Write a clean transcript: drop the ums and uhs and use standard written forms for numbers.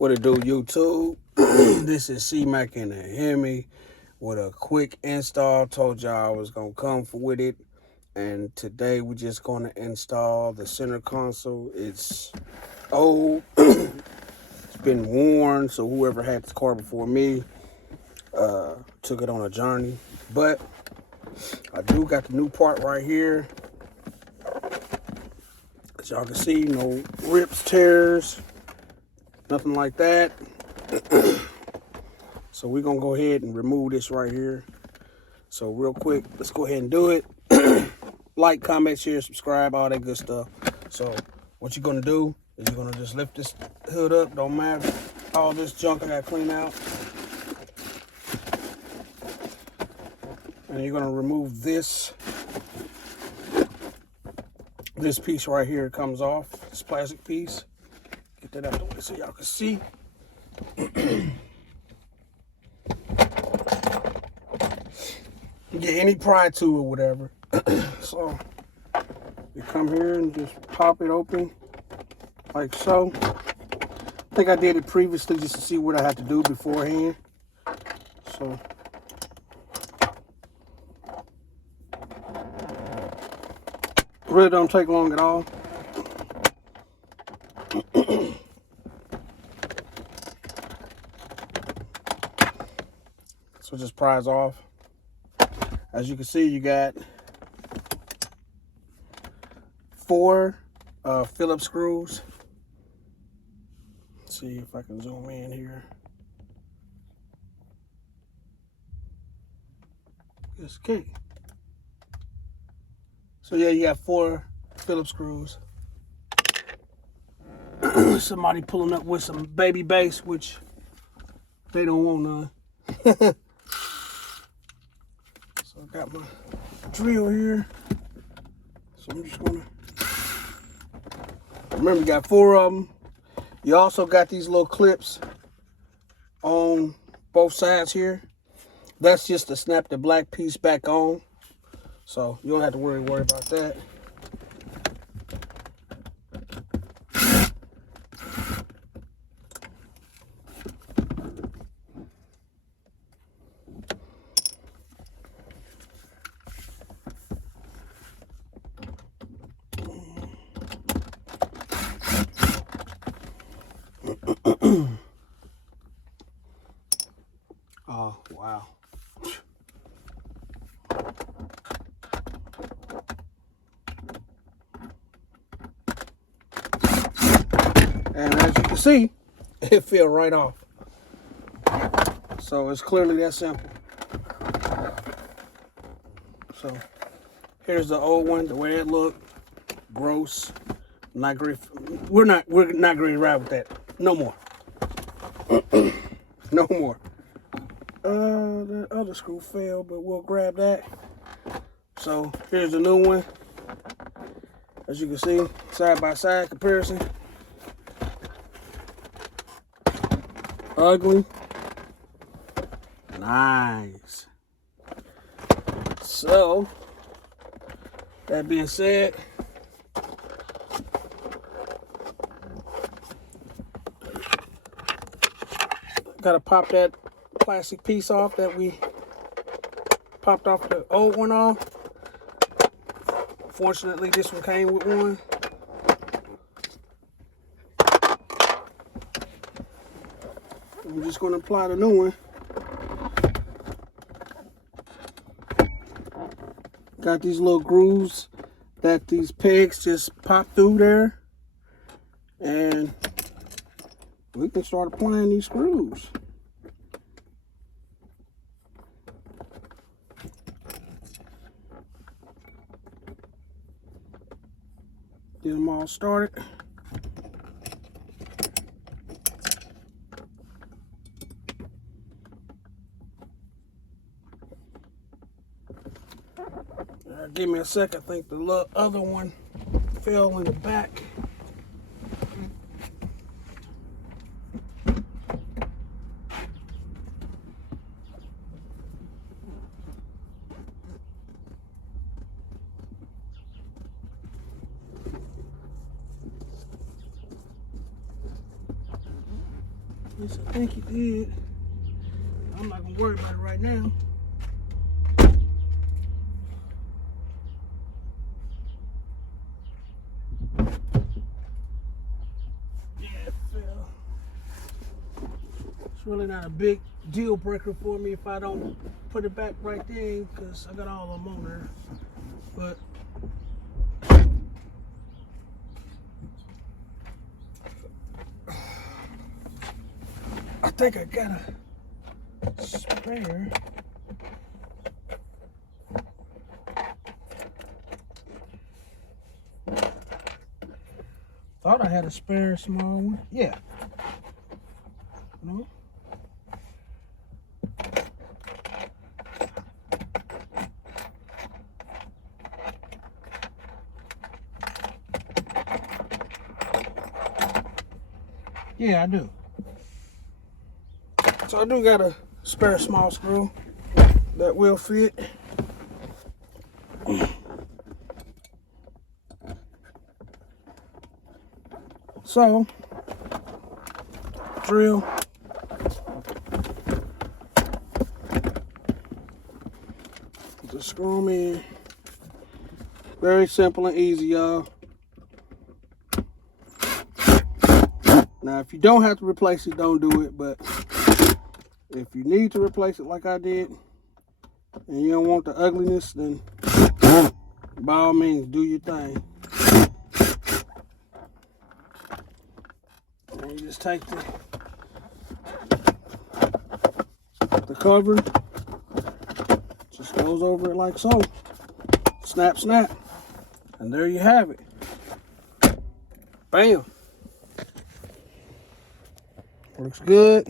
What it do, YouTube? This is C-Mac and a Hemi with a quick install. Told y'all I was gonna come with it, and today we're just gonna install the center console. It's old, it's been worn, so whoever had this car before me took it on a journey. But I do got the new part right here. As y'all can see, no rips, tears, nothing like that. So we're gonna go ahead and remove this right here. So real quick, let's go ahead and do it. Like, comment, share, subscribe, all that good stuff. So what you're gonna do is you're gonna just lift this hood up. Don't matter, all this junk I gotta clean out. And you're gonna remove this piece right here. It comes off, this plastic piece. Get that out the way so y'all can see. Get any pry to it, whatever. So you come here and just pop it open like so. I think I did it previously just to see what I had to do beforehand. So really don't take long at all. So just pries off. As you can see, you got 4 Phillips screws. Let's see if I can zoom in here. Okay. So yeah, you got 4 Phillips screws. Somebody pulling up with some baby bass, which they don't want none. So I got my drill here. So I'm just gonna, remember you got 4 of them. You also got these little clips on both sides here. That's just to snap the black piece back on. So you don't have to worry about that. Oh, wow. And as you can see, it fell right off. So it's clearly that simple. So here's the old one, the way it looked. Gross. Not great. We're not going to ride with that. No more. No more. The other screw fell, but we'll grab that. So here's the new one. As you can see, side by side comparison. Ugly. Nice. So that being said, gotta pop that plastic piece off that we popped off the old one off. Fortunately, this one came with one. I'm just gonna apply the new one. Got these little grooves that these pegs just pop through there. And we can start applying these screws. Get them all started. Give me a second. I think the other one fell in the back. At least I think he did. I'm not gonna worry about it right now. Yeah, it fell. It's really not a big deal breaker for me if I don't put it back right there, because I got all of them on there. But I think I got a spare. Thought I had a spare small one. Yeah. No. Yeah, I do. So I do got a spare small screw that will fit. So, drill. Just screw them in. Very simple and easy, y'all. Now, if you don't have to replace it, don't do it. But if you need to replace it like I did, and you don't want the ugliness, then by all means, do your thing. And you just take the cover, just goes over it like so. Snap, snap. And there you have it. Bam. Looks good.